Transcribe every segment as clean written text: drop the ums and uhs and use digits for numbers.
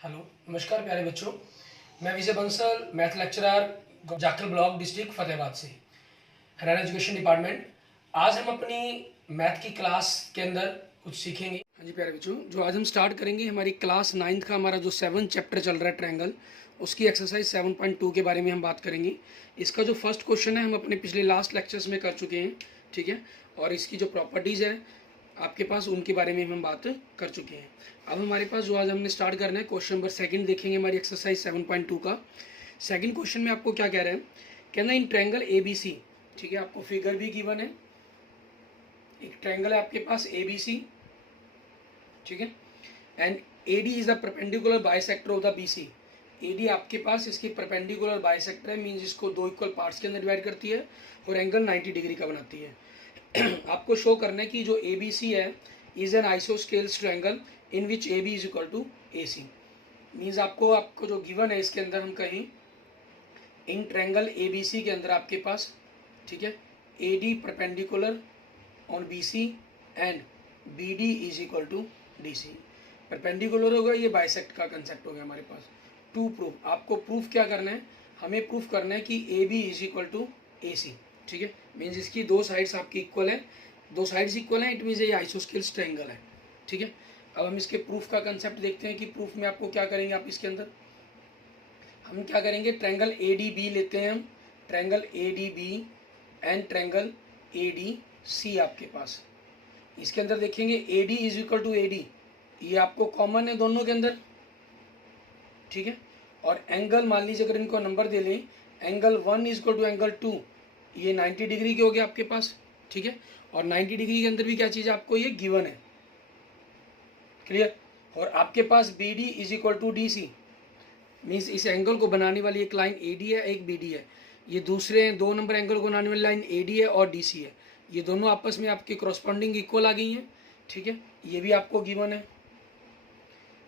Hello, नमस्कार प्यारे बच्चों। मैं Vijay Bansal, math lecturer, Jakhal block, district Fatehabad से, हरियाणा एजुकेशन डिपार्टमेंट। आज हम अपनी मैथ की क्लास के अंदर कुछ सीखेंगे। हाँ जी प्यारे बच्चों, जो आज हम स्टार्ट करेंगे हमारी क्लास 9th का हमारा जो 7th चैप्टर चल रहा है ट्रायंगल, उसकी एक्सरसाइज 7.2 के बारे में हम बात करेंगे। इसका जो फर्स्ट क्वेश्चन है हम अपने पिछले लास्ट लेक्चर्स में कर चुके हैं, ठीक है। और इसकी जो प्रॉपर्टीज़ है आपके पास, उनके बारे में हम बात कर चुके हैं। अब हमारे पास जो आज हमने स्टार्ट करना है, क्वेश्चन नंबर सेकंड देखेंगे हमारी एक्सरसाइज 7.2 का। सेकंड क्वेश्चन में आपको क्या कह रहे हैं, कहना इन ट्रायंगल ए बी सी, ठीक है। आपको फिगर भी गिवन है, एक ट्रायंगल है आपके पास ए बी सी, ठीक है। And A D is the perpendicular bisector of the B C. A D आपके पास इसकी परपेंडिकुलर बाइसेक्टर है, मीन्स इसको दो इक्वल पार्ट्स के अंदर डिवाइड करती है और एंगल 90 डिग्री का बनाती है। आपको शो करना है कि जो ए बी सी है is an isosceles triangle in which A B is equal to A C. Means आपको जो गिवन है इसके अंदर हम कहीं इन ट्रायंगल ए बी सी के अंदर आपके पास, ठीक है, A D perpendicular on B C and B D is equal to D C. Perpendicular होगा, ये बाइसेक्ट का कंसेप्ट हो गया हमारे पास। टू प्रूफ, आपको प्रूफ क्या करना है, हमें प्रूफ करना है कि A B is equal to A C, ठीक है। मीन्स इसकी दो साइड्स आपकी इक्वल है, दो साइड्स इक्वल हैं, इट मीन्स ये आइसोस्केल्स ट्रायंगल है, ठीक है। अब हम इसके प्रूफ का कंसेप्ट देखते हैं कि प्रूफ में आपको क्या करेंगे। आप इसके अंदर हम क्या करेंगे, ट्रायंगल ए डी बी लेते हैं हम, triangle A D B and triangle A D C आपके पास। इसके अंदर देखेंगे A D is equal to A D, ये आपको कॉमन है दोनों के अंदर, ठीक है। और एंगल मान लीजिए अगर इनको नंबर दे लें, angle 1 is equal to angle 2, ये 90 डिग्री के हो गया आपके पास, ठीक है। और 90 डिग्री के अंदर भी क्या चीज़ है, आपको ये गिवन है, क्लियर। और आपके पास B D is equal to D C, means इस एंगल को बनाने वाली एक लाइन ए डी है, एक बी डी है। ये दूसरे दो नंबर एंगल को बनाने वाली लाइन ए डी है और डी सी है। ये दोनों आपस में आपके क्रॉसपॉन्डिंग इक्वल आ गई हैं, ठीक है। ये भी आपको गिवन है,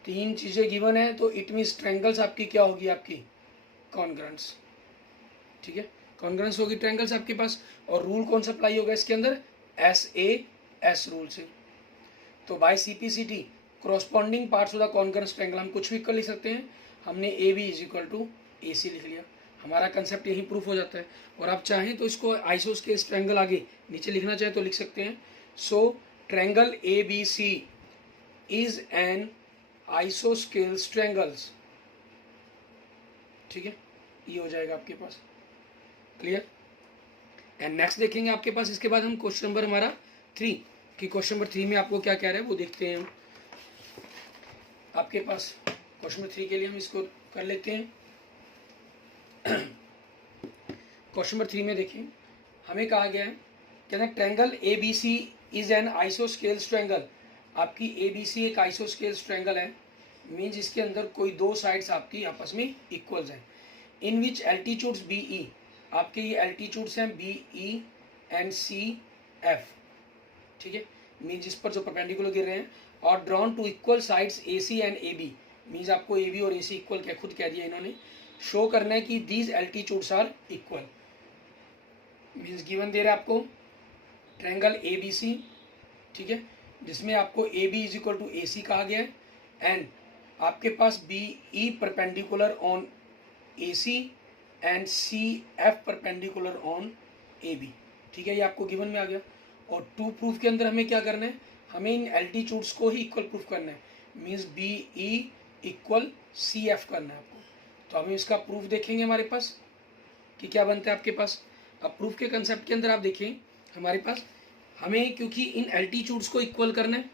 तीन चीज़ें गिवन है, तो इट मीन्स ट्रायंगल्स आपकी क्या होगी, आपकी कॉन्ग्रेंस, ठीक है। कॉन्ग्रेंस होगी ट्रायंगल्स आपके पास। और रूल कौन सा अप्लाई होगा इसके अंदर, एस ए एस रूल से। तो by CPCT corresponding parts of the congruence triangle, हम कुछ भी कर लिख सकते हैं। हमने A B is equal to A C लिख लिया, हमारा कंसेप्ट यही प्रूफ हो जाता है। और आप चाहें तो इसको आइसोस्केल्स ट्रायंगल आगे नीचे लिखना चाहे तो लिख सकते हैं। So triangle A B C is an isosceles triangles, ठीक है। ये हो जाएगा आपके पास, क्लियर। एंड नेक्स्ट देखेंगे आपके पास, इसके बाद हम क्वेश्चन नंबर हमारा 3 कि क्वेश्चन नंबर 3 में आपको क्या कह रहा है वो देखते हैं। आपके पास क्वेश्चन नंबर 3 के लिए हम इसको कर लेते हैं। क्वेश्चन नंबर 3 में देखिए हमें कहा गया है, कहना triangle A B C is an isosceles triangle. आपकी ए बी सी एक आइसोस्केल्स ट्रायंगल है, मीन्स इसके अंदर कोई दो साइड्स आपकी आपस में इक्वल्स हैं। इन विच एल्टीट्यूड्स बी ई, आपके ये एल्टीट्यूड्स हैं B E and C F, ठीक है। मीन्स इस पर जो परपेंडिकुलर गिर रहे हैं। और drawn to equal sides A C and A B, means आपको ए बी और ए सी इक्वल क्या खुद कह दिया इन्होंने। शो करना है कि these altitudes are equal, means given दे रहा है आपको ट्रायंगल ए बी सी, ठीक है, जिसमें आपको A B is equal to A C कहा गया है। एंड आपके पास B E perpendicular on A C and C F perpendicular on A B, ठीक है। ये आपको गिवन में आ गया। और टू प्रूफ के अंदर हमें क्या करना है, हमें इन एल्टीट्यूड्स को ही इक्वल प्रूफ करना है, means B E equal C F करना है आपको। तो हम इसका प्रूफ देखेंगे हमारे पास कि क्या बनता है आपके पास। अब प्रूफ के कंसेप्ट के अंदर आप देखें हमारे पास, हमें क्योंकि इन एल्टीट्यूड्स को इक्वल करना है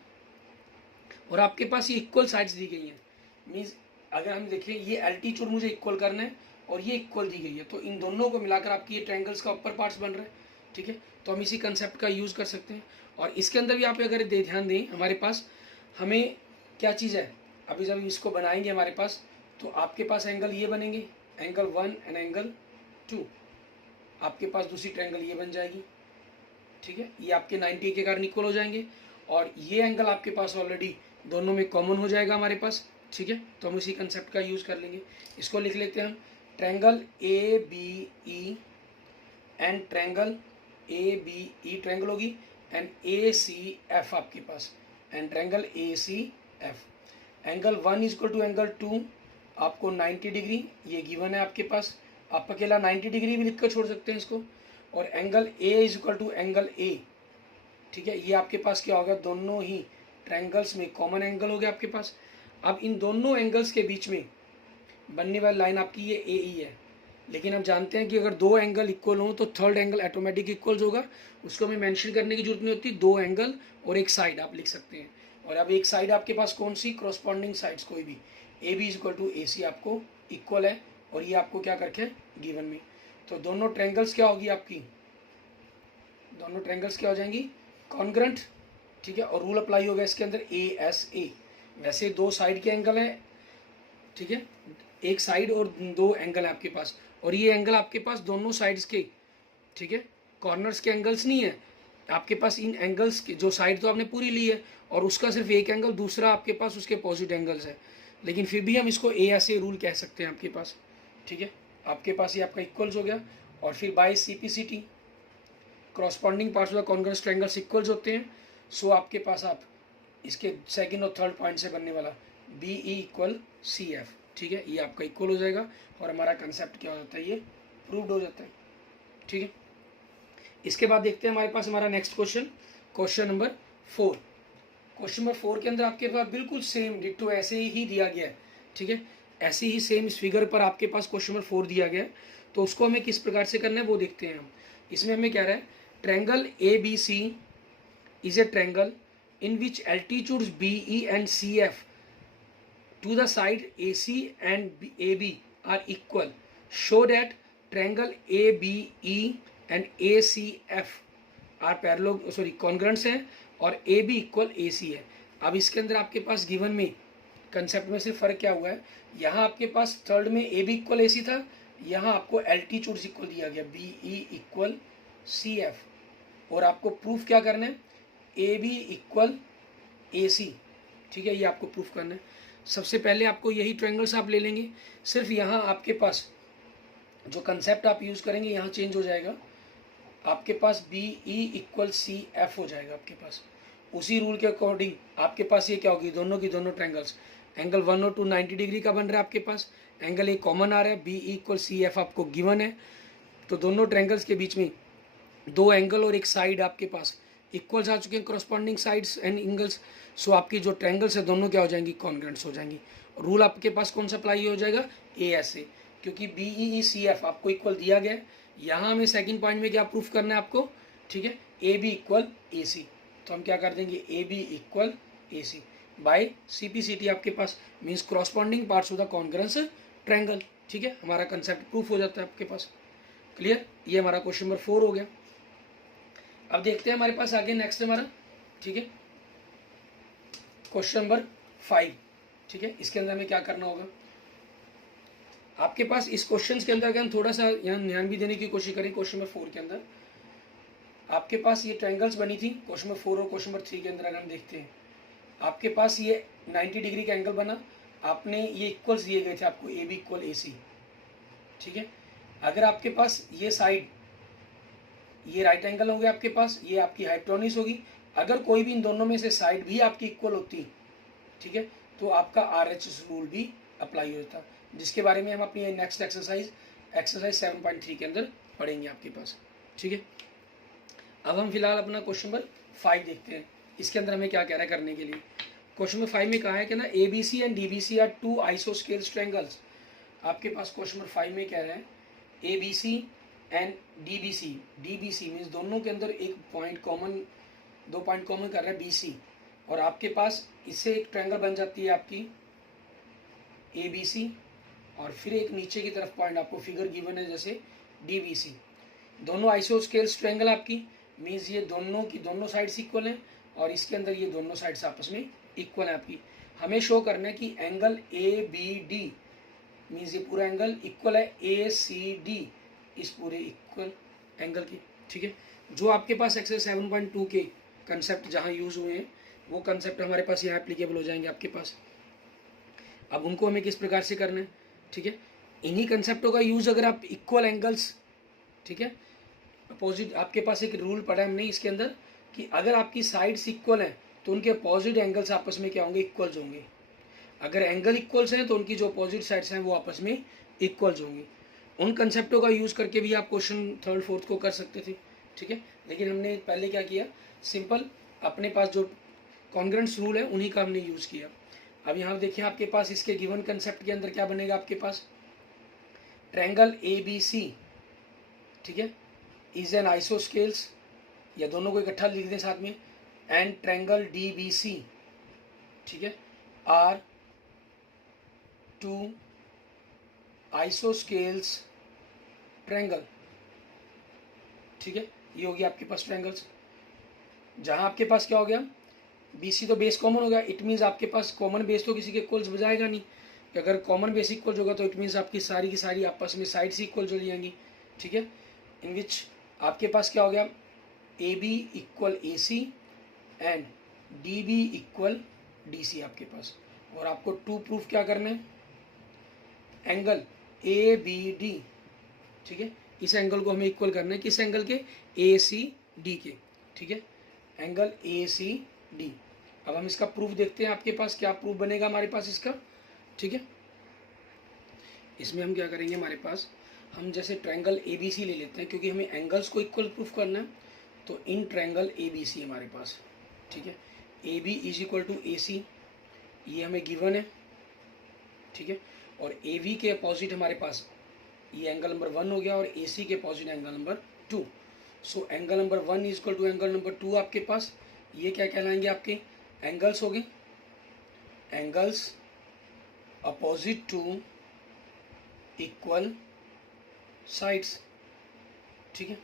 और आपके पास ये इक्वल साइड्स दी गई हैं, मीन्स अगर हम देखें ये एल्टीट्यूड मुझे इक्वल करना है और ये इक्वल दी गई है, तो इन दोनों को मिलाकर आपकी ये ट्रायंगल्स का अपर पार्ट्स बन रहा है, ठीक है। तो हम इसी कंसेप्ट का यूज़ कर सकते हैं। और इसके अंदर भी आप अगर ध्यान दें हमारे पास हमें क्या चीज़ है, अभी जब इसको बनाएंगे हमारे पास तो आपके पास एंगल ये बनेंगे, एंगल 1 एंड एंगल 2। आपके पास दूसरी ट्रायंगल ये बन जाएगी, ठीक है। ये आपके 90 के कारण इक्वल हो जाएंगे। और ये एंगल आपके पास ऑलरेडी दोनों में कॉमन हो जाएगा हमारे पास, ठीक है। तो हम उसी कंसेप्ट का यूज़ कर लेंगे। इसको लिख लेते हैं हम, triangle A B E and triangle A B E triangle होगी एंड ए सी एफ आपके पास, and triangle A C F. Angle 1 is equal to angle 2 आपको 90 डिग्री, ये गिवन है आपके पास। आप अकेला 90 डिग्री भी लिख कर छोड़ सकते हैं इसको। और angle A is equal to angle A, ठीक है, ये आपके पास क्या होगा, दोनों ही ट्रायंगल्स में कॉमन एंगल हो गया आपके पास। अब इन दोनों एंगल्स के बीच में बनने वाली लाइन आपकी ये ए ई है। लेकिन आप जानते हैं कि अगर दो एंगल इक्वल हों तो थर्ड एंगल ऑटोमेटिक इक्वल्स होगा, उसको हमें मेंशन करने की जरूरत नहीं होती। दो एंगल और एक साइड आप लिख सकते हैं। और अब एक साइड आपके पास कौन सी, करस्पॉन्डिंग साइड्स कोई भी, A B is equal to A C आपको इक्वल है। और ये आपको क्या करके है गिवन में। तो दोनों ट्रायंगल्स क्या होगी आपकी, दोनों ट्रायंगल्स क्या हो जाएंगी, कॉन्ग्रुएंट, ठीक है। और रूल अप्लाई होगा इसके अंदर ए एस ए। वैसे दो साइड के एंगल हैं, ठीक है, एक साइड और दो एंगल है आपके पास। और ये एंगल आपके पास दोनों साइड्स के, ठीक है, कॉर्नर्स के एंगल्स नहीं है आपके पास। इन एंगल्स के जो साइड तो आपने पूरी ली है और उसका सिर्फ एक एंगल, दूसरा आपके पास उसके अपोजिट एंगल्स है। लेकिन फिर भी हम इसको ए एस ए रूल कह सकते हैं आपके पास, ठीक है। आपके पास ये आपका इक्वल्स हो गया। और फिर by C P C T, corresponding parts of the congruent triangles equals होते हैं। सो आपके पास आप इसके सेकंड और थर्ड पॉइंट से बनने वाला B E equal C F, ठीक है, ये आपका इक्वल हो जाएगा। और हमारा कंसेप्ट क्या हो जाता है, ये प्रूव्ड हो जाता है, ठीक है। इसके बाद देखते हैं हमारे पास हमारा next question, question number 4। Question number 4 के अंदर आपके पास बिल्कुल सेम डिट्टो ऐसे ही दिया गया है, ठीक है, ऐसे ही सेम इस फिगर पर आपके पास क्वेश्चन नंबर 4 दिया गया है। तो उसको हमें किस प्रकार से करना है वो देखते हैं हम। इसमें हमें कह रहा है triangle A B C is a triangle in which altitudes BE and CF to the side AC and AB are equal. Show that triangle ABE and ACF are congruents हैं और AB equal AC है। अब इसके अंदर आपके पास given में concept में से फ़र्क क्या हुआ है, यहाँ आपके पास थर्ड में AB इक्वल AC था, यहाँ आपको एल्टीट्यूड्स इक्वल दिया गया BE इक्वल CF। और आपको प्रूफ क्या करना है, A B equal A C, ठीक है, ये आपको प्रूफ करना है। सबसे पहले आपको यही ट्रायंगल्स आप ले लेंगे। सिर्फ यहाँ आपके पास जो कंसेप्ट आप यूज़ करेंगे यहाँ चेंज हो जाएगा, आपके पास B E equal C F हो जाएगा आपके पास। उसी रूल के अकॉर्डिंग आपके पास ये क्या होगी, दोनों की दोनों ट्रायंगल्स एंगल 1 और 2 90 डिग्री का बन रहा है आपके पास। एंगल ए कॉमन आ रहा है, B E equal C F आपको गिवन है। तो दोनों ट्रायंगल्स के बीच में दो एंगल और एक साइड आपके पास इक्वल्स आ चुके हैं, करस्पॉन्डिंग साइड्स एंड एंगल्स। सो आपकी जो ट्रायंगल्स है दोनों क्या हो जाएंगी, कॉन्ग्रुएंट्स हो जाएंगी। रूल आपके पास कौन सा अप्लाई हो जाएगा, ए एस ए, क्योंकि बी ई सी एफ आपको इक्वल दिया गया है। यहाँ हमें सेकंड पॉइंट में क्या प्रूफ करना है आपको, ठीक है, A B equal A C. तो हम क्या कर देंगे, A B equal A C by C P C T आपके पास means corresponding parts of the congruence triangle, ठीक है। हमारा कंसेप्ट प्रूफ हो जाता है आपके पास। क्लियर, ये हमारा क्वेश्चन नंबर 4 हो गया। अब देखते हैं हमारे पास आगे नेक्स्ट हमारा, ठीक है, क्वेश्चन नंबर 5, ठीक है। इसके अंदर हमें क्या करना होगा, आपके पास इस क्वेश्चन के अंदर अगर हम थोड़ा सा यहाँ ध्यान भी देने की कोशिश करें, क्वेश्चन नंबर 4 के अंदर आपके पास ये ट्रायंगल्स बनी थी। क्वेश्चन नंबर 4 और क्वेश्चन नंबर 3 के अंदर अगर हम देखते हैं, आपके पास ये 90 डिग्री का एंगल बना, आपने ये इक्वल्स दिए गए थे आपको, A B equal A C, ठीक है। अगर आपके पास ये साइड, ये राइट एंगल हो गया आपके पास, ये आपकी हाइपोटेन्यूज होगी। अगर कोई भी इन दोनों में से साइड भी आपकी इक्वल होती, ठीक है, तो आपका आर एच एस रूल भी अप्लाई होता, जिसके बारे में हम अपनी नेक्स्ट एक्सरसाइज 7.3 के अंदर पढ़ेंगे आपके पास, ठीक है। अब हम फिलहाल अपना क्वेश्चन नंबर 5 देखते हैं। इसके अंदर हमें क्या कह रहा है करने के लिए। क्वेश्चन नंबर 5 में कहा है कि ना A B C and D B C are 2 isosceles triangles. आपके पास क्वेश्चन नंबर 5 में कह रहा है A B C and D B C. D B C means दोनों के अंदर एक पॉइंट कॉमन, 2 पॉइंट कॉमन कर रहा है बी सी। और आपके पास इससे एक ट्रायंगल बन जाती है आपकी ए बी सी, और फिर एक नीचे की तरफ पॉइंट आपको फिगर गिवन है जैसे डी बी सी। दोनों आइसोस्केल्स ट्रायंगल आपकी मीन्स ये दोनों की दोनों साइड्स इक्वल हैं, और इसके अंदर ये दोनों साइड्स आपस में इक्वल है आपकी। हमें शो करना है कि angle A B D means ये पूरा एंगल इक्वल है ए सी डी, इस पूरे इक्वल एंगल की, ठीक है। जो आपके पास एक्सरसाइज 7.2 के कंसेप्ट जहाँ यूज़ हुए हैं वो कंसेप्ट हमारे पास यहाँ एप्लीकेबल हो जाएंगे आपके पास। अब उनको हमें किस प्रकार से करना है, ठीक है। इन्हीं कंसेप्टों का यूज़ अगर आप इक्वल एंगल्स, ठीक है, अपोजिट, आपके पास एक रूल पढ़ा है हमने इसके अंदर कि अगर आपकी साइड्स इक्वल हैं तो उनके अपोजिट एंगल्स आपस में क्या होंगे, इक्वल्स होंगे। अगर एंगल इक्वल्स हैं तो उनकी जो अपोजिट साइड्स हैं वो आपस में इक्वल्स होंगी। उन कंसेप्टों का यूज़ करके भी आप क्वेश्चन थर्ड फोर्थ को कर सकते थे, ठीक है, लेकिन हमने पहले क्या किया, सिंपल अपने पास जो कॉन्ग्रेंस रूल है उन्हीं का हमने यूज़ किया। अब यहाँ देखिए आपके पास इसके गिवन कंसेप्ट के अंदर क्या बनेगा, आपके पास ट्रायंगल ए बी सी, ठीक है, इज एन आइसोस्केल्स, या दोनों को इकट्ठा लिख दें साथ में, and triangle D B C, ठीक है, आर टू आइसोस्केल्स ट्रायंगल, ठीक है, ये हो गया आपके पास ट्रायंगल्स। जहां आपके पास क्या हो गया, BC तो बेस कॉमन हो गया, इट मीन्स आपके पास कॉमन बेस तो किसी के इक्वल्स बजाएगा नहीं, अगर कॉमन बेस इक्वल्स होगा तो इट मीन्स आपकी सारी की सारी आपस में साइड्स इक्वल्स हो जाएंगी, ठीक है, इन विच आपके पास क्या हो गया, AB equal AC and DB equal DC आपके पास। और आपको टू प्रूफ क्या करना है, एंगल ABD, ठीक है, इस एंगल को हमें इक्वल करना है, किस एंगल के, ACD के, ठीक है, एंगल ACD। अब हम इसका प्रूफ देखते हैं, आपके पास क्या प्रूफ बनेगा हमारे पास इसका, ठीक है। इसमें हम क्या करेंगे, हमारे पास हम जैसे ट्रायंगल ABC ले लेते हैं, क्योंकि हमें एंगल्स को इक्वल प्रूफ करना है, तो इन ट्रायंगल ABC हमारे पास, ठीक है, AB is equal to AC, ये हमें गिवन है, ठीक है, और AB के अपोजिट हमारे पास ये एंगल नंबर 1 हो गया, और AC के opposite angle number 2। So angle number 1 is equal to angle number 2 आपके पास, ये क्या कहलाएंगे, आपके एंगल्स हो गए, angles opposite to equal sides, ठीक है,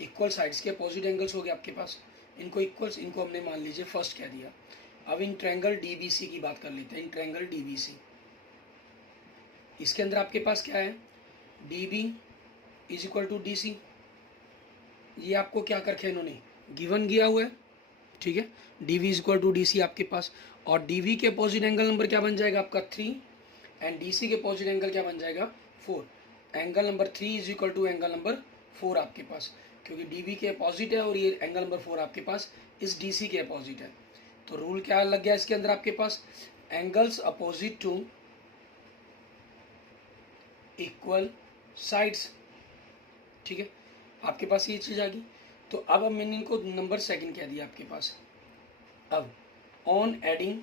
इक्वल साइड्स के अपोजिट एंगल्स हो गए आपके पास, इनको इक्वल्स, इनको हमने मान लीजिए फर्स्ट कह दिया। अब इन ट्रायंगल DBC की बात कर लेते हैं, इन ट्रायंगल DBC, इसके अंदर आपके पास क्या है, DB is equal to DC, ये आपको क्या करके इन्होंने गिवन किया हुआ है, ठीक है, DB is equal to DC आपके पास, और DB के अपोजिट एंगल नंबर क्या बन जाएगा आपका 3, एंड DC के अपोजिट एंगल क्या बन जाएगा 4, angle number 3 is equal to angle number 4 आपके पास, क्योंकि DB के अपोजिट है और ये एंगल नंबर 4 आपके पास इस DC के अपोजिट है। तो रूल क्या लग गया इसके अंदर आपके पास, angles opposite to equal sides, ठीक है, आपके पास ये चीज आ गई। तो अब मैंने इनको नंबर सेकंड कह दिया आपके पास। अब on adding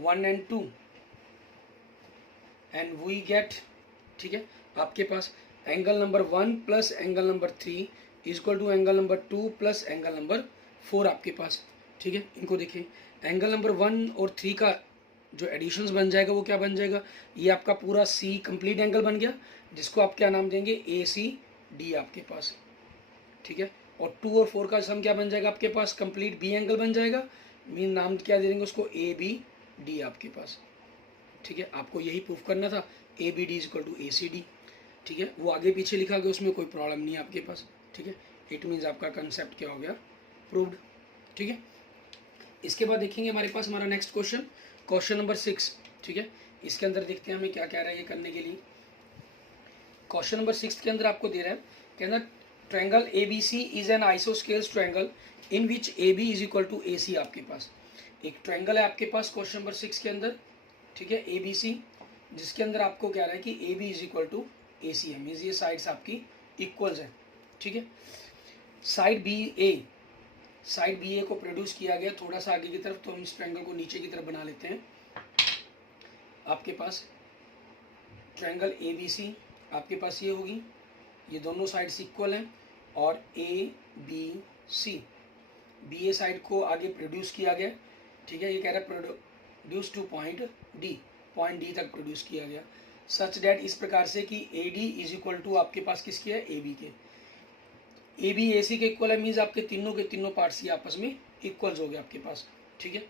1 and 2 and we get, ठीक है, आपके पास angle number 1 plus angle number 3 is equal to angle number 2 plus angle number 4 आपके पास, ठीक है। इनको देखिए, एंगल नंबर 1 और 3 का जो एडिशंस बन जाएगा वो क्या बन जाएगा, ये आपका पूरा C कंप्लीट एंगल बन गया, जिसको आप क्या नाम देंगे, ACD आपके पास, ठीक है। और 2 और 4 का सम क्या बन जाएगा आपके पास, कंप्लीट B एंगल बन जाएगा, मीन नाम क्या दे देंगे उसको, ABD आपके पास, ठीक है। आपको यही प्रूफ करना था, ABD is equal to ACD, ठीक है। वो आगे पीछे लिखा गया, उसमें कोई प्रॉब्लम नहीं है आपके पास, ठीक है। इट मीन्स आपका कंसेप्ट क्या हो गया, प्रूव्ड, ठीक है। इसके बाद देखेंगे हमारे पास हमारा नेक्स्ट क्वेश्चन, क्वेश्चन नंबर 6, ठीक है। इसके अंदर देखते हैं हमें क्या कह रहा है ये करने के लिए। क्वेश्चन नंबर 6 के अंदर आपको दे रहा है, कहना triangle ABC is an isosceles triangle in which AB is equal to AC आपके पास एक ट्रायंगल है आपके पास क्वेश्चन नंबर 6 के अंदर, ठीक है, ABC, जिसके अंदर आपको क्या रहा है कि AB is equal to AC है, मीन्स ये साइड्स आपकी इक्वल्स है, ठीक है। साइड BA को प्रोड्यूस किया गया थोड़ा सा आगे की तरफ, तो हम इस ट्रायंगल को नीचे की तरफ बना लेते हैं। आपके पास ट्रायंगल ABC आपके पास ये होगी, ये दोनों साइड्स इक्वल हैं, और ABC BA साइड को आगे प्रोड्यूस किया गया, ठीक है। ये कह रहा है प्रोड्यूस टू पॉइंट D तक प्रोड्यूस किया गया, सच डैट, इस प्रकार से कि AD इज इक्वल टू आपके पास किसके है, AB के, AB AC के इक्वल है, मीन्स आपके तीनों के तीनों पार्ट्स ये आपस में इक्वल्स हो गए आपके पास, ठीक है।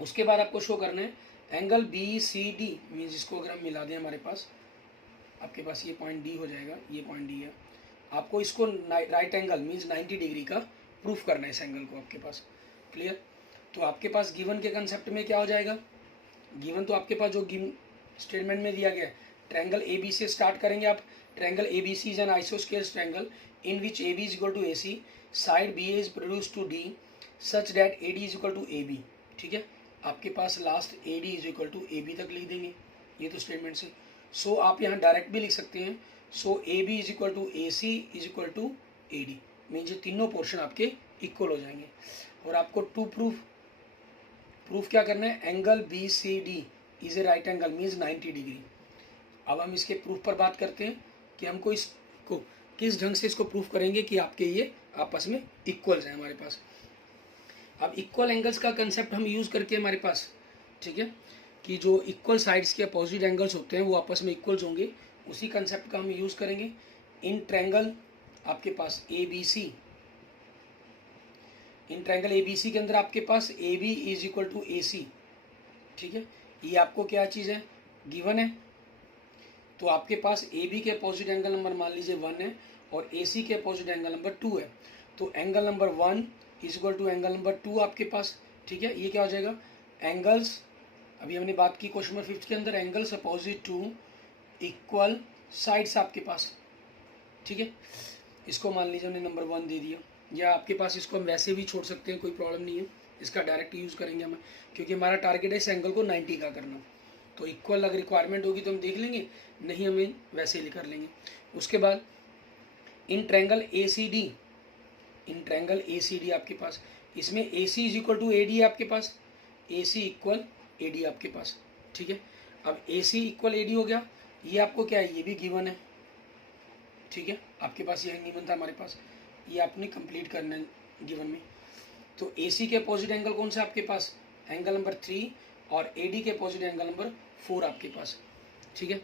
उसके बाद आपको शो करना है एंगल BCD, मीन्स इसको अगर हम मिला दें हमारे पास, आपके पास ये पॉइंट D हो जाएगा, ये पॉइंट D है, आपको इसको राइट एंगल मीन्स 90 डिग्री का प्रूफ करना है इस एंगल को आपके पास, क्लियर। तो आपके पास गिवन के कंसेप्ट में क्या हो जाएगा, गिवन तो आपके पास जो स्टेटमेंट में दिया गया है, ट्रायंगल AB से स्टार्ट करेंगे आप, triangle ABC is an isosceles triangle in which AB is equal to AC, side BA is produce to D such that AD is equal to AB, ठीक है। आपके पास last A D is equal to A B तक लिख देंगे, ये तो statement से। सो आप यहाँ डायरेक्ट भी लिख सकते हैं, so A B is equal to A C is equal to A D, means ये तीनों पोर्शन आपके इक्वल हो जाएंगे। और आपको टू प्रूफ क्या करना है, angle B C D is a right angle means 90 degree. अब हम इसके प्रूफ पर बात करते हैं कि हमको इसको किस ढंग से इसको प्रूफ करेंगे कि आपके ये आपस में इक्वल्स हैं हमारे पास। अब इक्वल एंगल्स का कंसेप्ट हम यूज़ करके हमारे पास, ठीक है, कि जो इक्वल साइड्स के अपोजिट एंगल्स होते हैं वो आपस में इक्वल्स होंगे, उसी कंसेप्ट का हम यूज़ करेंगे। इन ट्रायंगल आपके पास A B C, in triangle A B C के अंदर आपके पास A B is equal to A C, ठीक है, ये आपको क्या चीज़ है, गिवन है। तो आपके पास ए बी के अपोजिट एंगल नंबर मान लीजिए 1 है और ए सी के अपोजिट एंगल नंबर 2 है, तो angle number 1 is equal to angle number 2 आपके पास, ठीक है। ये क्या हो जाएगा, एंगल्स, अभी हमने बात की क्वेश्चन नंबर 5 के अंदर, angles opposite to equal sides आपके पास, ठीक है। इसको मान लीजिए हमने नंबर 1 दे दिया, या आपके पास इसको हम वैसे भी छोड़ सकते हैं, कोई प्रॉब्लम नहीं है, इसका डायरेक्ट यूज़ करेंगे हम, क्योंकि हमारा टारगेट है इस एंगल को 90 का करना। तो इक्वल अगर रिक्वायरमेंट होगी तो हम देख लेंगे, नहीं हमें वैसे ही कर लेंगे। उसके बाद in triangle A C D, in triangle A C D आपके पास, इसमें A C is equal to A D है आपके पास, ए सी इक्वल ए डी आपके पास, ठीक है। अब ए सी इक्वल ए डी हो गया, ये आपको क्या है, ये भी गिवन है, ठीक है, आपके पास ये गिवन था हमारे पास, ये आपने कंप्लीट करना है गिवन में। तो ए सी के अपोजिट एंगल कौन सा आपके पास, एंगल नंबर 3, और ए डी के अपोजिट एंगल नंबर 4 आपके पास, ठीक है।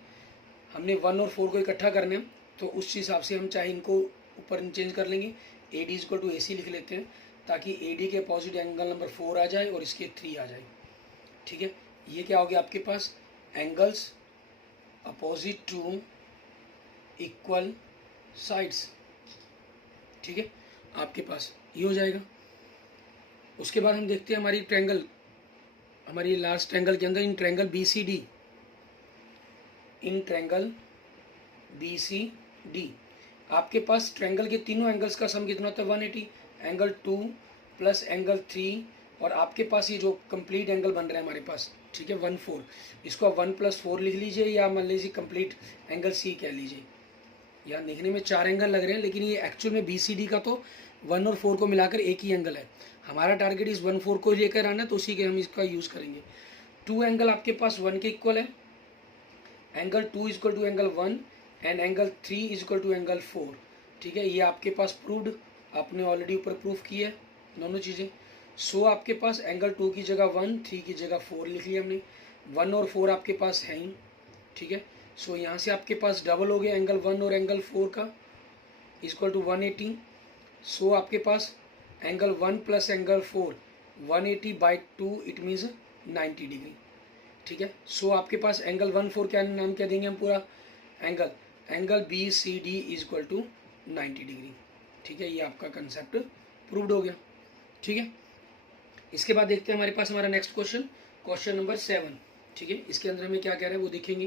हमने 1 और 4 को इकट्ठा करना है, तो उस हिसाब से हम चाहे इनको ऊपर चेंज कर लेंगे, A D equal to A C लिख लेते हैं, ताकि ए डी के अपोजिट एंगल नंबर 4 आ जाए और इसके 3 आ जाए, ठीक है। ये क्या हो गया आपके पास, angles opposite to equal sides, ठीक है, आपके पास ये हो जाएगा। उसके बाद हम देखते हैं हमारी ट्रायंगल, हमारी लास्ट ट्रायंगल के अंदर in triangle B C D, in triangle B C D आपके पास ट्रायंगल के तीनों एंगल्स का सम कितना होता है, 180, एंगल 2 प्लस एंगल 3, और आपके पास ये जो कंप्लीट एंगल बन रहा है हमारे पास, ठीक है, 1/4, इसको आप 1 + 4 लिख लीजिए, या मान लीजिए कंप्लीट एंगल सी कह लीजिए। यहाँ देखने में 4 एंगल लग रहे हैं, लेकिन ये एक्चुअल में बी सी डी का तो 1 और 4 को मिलाकर एक ही एंगल है। हमारा टारगेट इस 1/4 को लेकर आना है, तो उसी के हम इसका यूज़ करेंगे। 2 एंगल आपके पास 1 के इक्वल है, angle 2 is equal to angle 1 and angle 3 is equal to angle 4, ठीक है। ये आपके पास प्रूव्ड, आपने ऑलरेडी ऊपर प्रूफ की है दोनों चीज़ें। सो आपके पास एंगल 2 की जगह 1, 3 की जगह 4 लिख लिया हमने, 1 और 4 आपके पास है ही, ठीक है। सो यहाँ से आपके पास डबल हो गया एंगल 1 और एंगल 4 का, इक्वल टू 180। सो आपके पास angle 1 plus angle 4, 180/2, it means 90 degree, ठीक है। सो आपके पास एंगल 1 4 क्या नाम क्या देंगे हम, पूरा angle B C D is equal to 90 degree, ठीक है। ये आपका कंसेप्ट प्रूव्ड हो गया, ठीक है। इसके बाद देखते हैं हमारे पास हमारा नेक्स्ट क्वेश्चन, क्वेश्चन नंबर 7, ठीक है। इसके अंदर हमें क्या कह रहा है वो देखेंगे।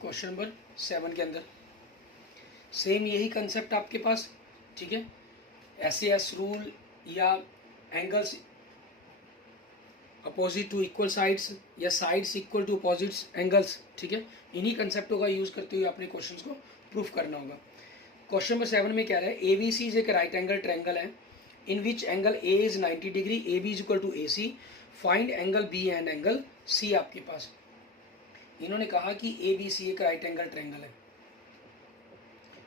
क्वेश्चन नंबर 7 के अंदर सेम यही कंसेप्ट आपके पास, ठीक है, SAS रूल या angles opposite to equal sides या sides equal to opposites angles, ठीक है, इन्हीं कंसेप्टों का यूज़ करते हुए आपने क्वेश्चंस को प्रूफ करना होगा। क्वेश्चन नंबर 7 में क्या है, ए बी सी इज एक राइट एंगल ट्रायंगल है in which angle A is 90 degree, A B is equal to A C, find angle B and angle C. आपके पास इन्होंने कहा कि ए बी सी एक राइट एंगल ट्रायंगल है,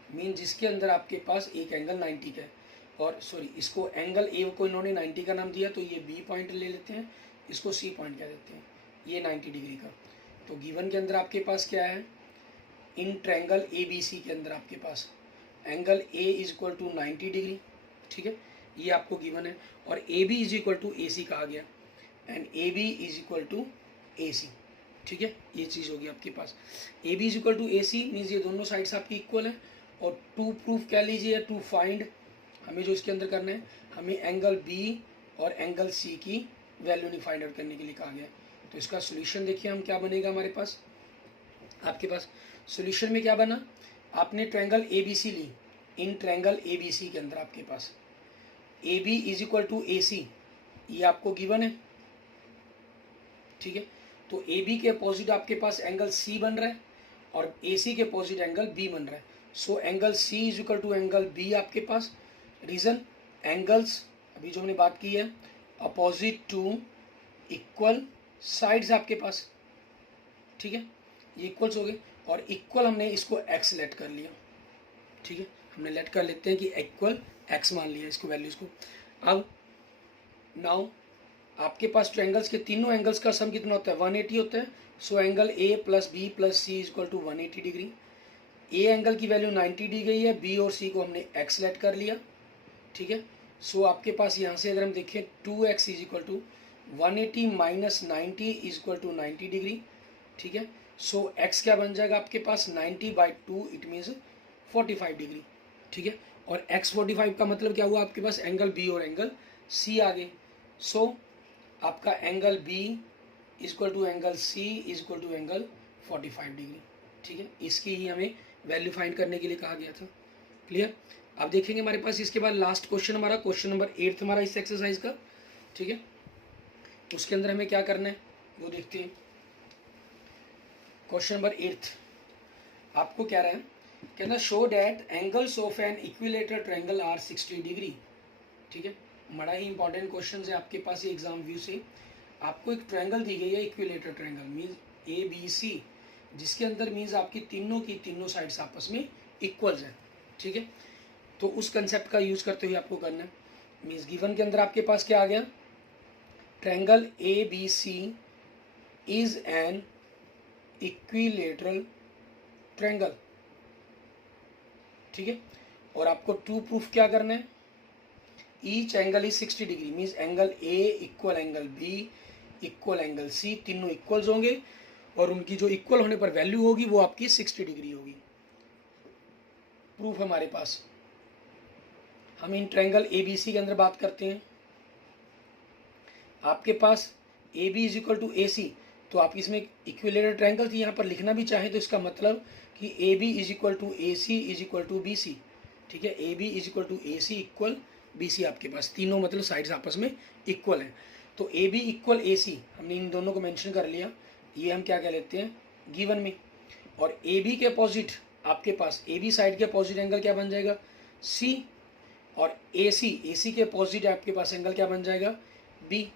mean जिसके अंदर आपके पास एक एंगल 90 का है, और सॉरी इसको एंगल ए को इन्होंने 90 का नाम दिया, तो ये बी पॉइंट ले लेते हैं, इसको सी पॉइंट कह देते हैं, ये 90 डिग्री का। तो गिवन के अंदर आपके पास क्या है, इन ट्रायंगल ए बी सी के अंदर आपके पास angle A is equal to 90 degree, ठीक है, ये आपको गिवन है, और A B is equal to A C कहा गया, and A B is equal to A C, ठीक है। ये चीज़ होगी आपके पास, A B is equal to A C means ये दोनों साइड्स आपकी इक्वल है, और टू प्रूफ कह लीजिए, टू फाइंड, हमें जो इसके अंदर करना है, हमें एंगल बी और एंगल सी की वैल्यू नहीं फाइंड आउट करने के लिए कहा गया है। तो इसका सोल्यूशन देखिए हम क्या बनेगा हमारे पास, आपके पास सोल्यूशन में क्या बना, आपने ट्रायंगल ए बी सी ली, in triangle A B C के अंदर आपके पास A B is equal to A C, ये आपको गिवन है, ठीक है। तो ए बी के अपोजिट आपके पास एंगल सी बन रहा है और ए सी के अपोजिट एंगल बी बन रहा है। So angle C is equal to angle B आपके पास। रीजन, एंगल्स अभी जो हमने बात की है अपोजिट टू इक्वल साइड्स आपके पास, ठीक है। ये इक्वल्स हो गए और इक्वल हमने इसको एक्स लेट कर लिया, ठीक है। हमने लेट कर लेते हैं कि इक्वल एक्स मान लिया इसको, वैल्यूज को। अब नाउ आपके पास ट्रायंगल्स के तीनों एंगल्स का सम कितना होता है, 180 होता है। So angle A plus B plus C is equal to 180 degree. A angle की वैल्यू 90 दी गई है, बी और सी को हमने एक्स लेट कर लिया, ठीक है। सो आपके पास यहाँ से अगर हम देखें 2x is equal to 180 minus 90 is equal to 90 degree, ठीक है। सो x क्या बन जाएगा आपके पास 90/2, इट मीन्स 45 डिग्री, ठीक है। और x 45 का मतलब क्या हुआ, आपके पास एंगल b और एंगल c आ गए। सो आपका angle b is equal to angle c is equal to angle 45 degree, ठीक है। इसकी ही हमें वैल्यू फाइंड करने के लिए कहा गया था। क्लियर। अब देखेंगे हमारे पास इसके बाद लास्ट क्वेश्चन, हमारा क्वेश्चन नंबर 8 हमारा इस एक्सरसाइज का, ठीक है। उसके अंदर हमें क्या करना है वो देखते हैं। क्वेश्चन नंबर 8 आपको क्या रहा है, कहना show that angles of an equilateral triangle are 60 degree, ठीक है। बड़ा ही इंपॉर्टेंट क्वेश्चन है आपके पास ये एग्जाम व्यू से। आपको एक ट्रायंगल दी गई है, equilateral triangle means A B C, जिसके अंदर मीन्स आपकी तीनों साइड्स आपस में इक्वल्स हैं, ठीक है। तो उस कंसेप्ट का यूज करते हुए आपको करना है। मीन्स गिवन के अंदर आपके पास क्या आ गया, triangle A B C is an equilateral triangle, ठीक है। और आपको टू प्रूफ क्या करना है, each angle is 60 degree, means angle A equal angle B equal angle C, तीनों इक्वल्स होंगे और उनकी जो इक्वल होने पर वैल्यू होगी वो आपकी 60 डिग्री होगी। प्रूफ हमारे पास, हम इन ट्रायंगल ए बी सी के अंदर बात करते हैं। आपके पास A B is equal to A C, तो आप इसमें इक्विलेटरल ट्रायंगल थी, यहाँ पर लिखना भी चाहें तो इसका मतलब कि A B is equal to A C is equal to B C, ठीक है। A B is equal to A C equal B C, आपके पास तीनों मतलब साइड्स आपस में इक्वल हैं। तो ए बी इक्वल ए सी, हमने इन दोनों को मेंशन कर लिया, ये हम क्या कह लेते हैं गिवन में। और ए बी के अपोजिट आपके पास ए बी साइड के अपोजिट एंगल क्या बन जाएगा, सी। और ए सी के अपोजिट आपके पास एंगल क्या बन जाएगा, बी,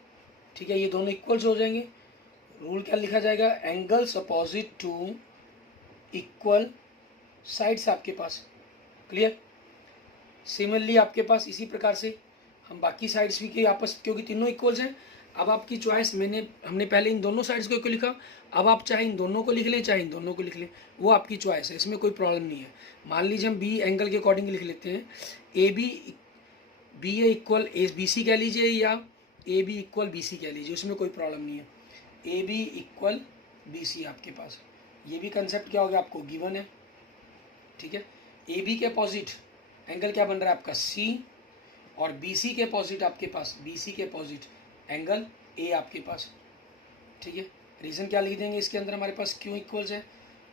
ठीक है। ये दोनों इक्वल्स हो जाएंगे। रूल क्या लिखा जाएगा, angles opposite to equal sides आपके पास। क्लियर। सिमिलरली आपके पास इसी प्रकार से हम बाकी साइड्स भी के आपस, क्योंकि तीनों इक्वल्स हैं। अब आपकी चॉइस, हमने पहले इन दोनों साइड्स को इक्वल लिखा, अब आप चाहे इन दोनों को लिख लें चाहे इन दोनों को लिख लें, वो आपकी चॉइस है, इसमें कोई प्रॉब्लम नहीं है। मान लीजिए हम बी एंगल के अकॉर्डिंग लिख लेते हैं, A B A equal A B C कह लीजिए या A B equal B C कह लीजिए, उसमें कोई प्रॉब्लम नहीं है। A B equal B C आपके पास, ये भी कंसेप्ट क्या हो गया आपको गिवन है, ठीक है। ए बी के अपोजिट एंगल क्या बन रहा है आपका सी, और बी सी के अपोजिट आपके पास बी सी के अपोजिट एंगल ए आपके पास, ठीक है। रीज़न क्या लिख देंगे इसके अंदर हमारे पास, क्यों इक्वल्स है।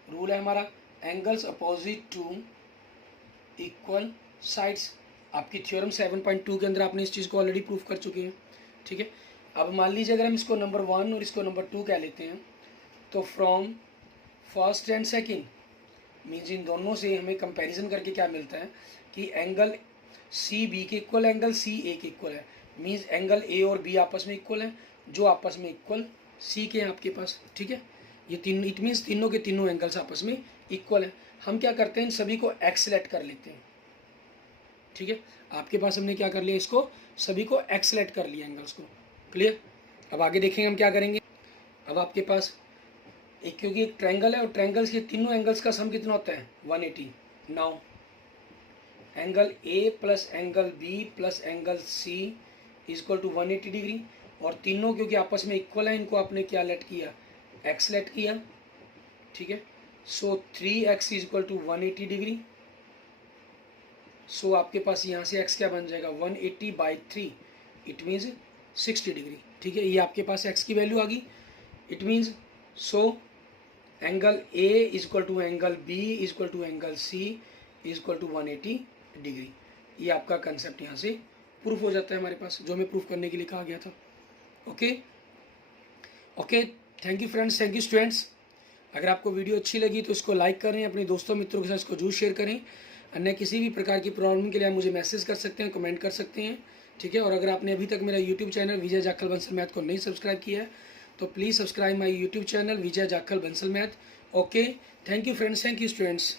रूल है हमारा angles opposite to equal sides, आपकी थ्योरम 7.2 के अंदर आपने इस चीज़ को ऑलरेडी प्रूफ कर चुके हैं, ठीक है। अब मान लीजिए अगर हम इसको नंबर 1 और इसको नंबर 2 कह लेते हैं, तो from first and second means in दोनों से हमें कंपैरिजन करके क्या मिलता है कि एंगल सी बी के इक्वल, एंगल सी ए के इक्वल है। मीन्स एंगल ए और बी आपस में इक्वल है, जो आपस में इक्वल सी के हैं आपके पास, ठीक है। ये तीन, इट मीन्स तीनों के तीनों एंगल्स आपस में इक्वल है। हम क्या करते हैं, इन सभी को एक्स सेलेक्ट कर लेते हैं, ठीक है। आपके पास हमने क्या कर लिया, इसको सभी को एक्स सेलेक्ट कर लिया एंगल्स को। क्लियर। अब आगे देखेंगे हम क्या करेंगे। अब आपके पास क्योंकि एक ट्रायंगल है और ट्रायंगल्स के तीनों एंगल्स का सम कितना होता है 180। Now angle A plus angle B plus angle C is equal to 180 degree, और तीनों क्योंकि आपस में इक्वल है, इनको आपने क्या लेट किया, एक्स लेट किया, ठीक है। So 3x is equal to 180 degree. So आपके पास यहाँ से x क्या बन जाएगा 180/3, इट मीन्स 60 डिग्री, ठीक है। ये आपके पास x की वैल्यू आ गई। It means so angle A is equal to angle B is equal to angle C is equal to 180 degree. ये आपका कंसेप्ट यहाँ से प्रूफ हो जाता है हमारे पास, जो हमें प्रूफ करने के लिए कहा गया था। Okay okay, thank you friends, thank you students. अगर आपको वीडियो अच्छी लगी तो इसको लाइक करें, अपने दोस्तों मित्रों के साथ इसको जरूर शेयर करें। अन्य किसी भी प्रकार की प्रॉब्लम के लिए आप मुझे मैसेज कर सकते हैं, कमेंट कर सकते हैं, ठीक है। और अगर आपने अभी तक मेरा यूट्यूब चैनल विजय जाखल बंसल मैथ को नहीं सब्सक्राइब किया है तो please subscribe my YouTube channel Vijay Jakhal Bansal math. Okay, thank you friends, thank you students.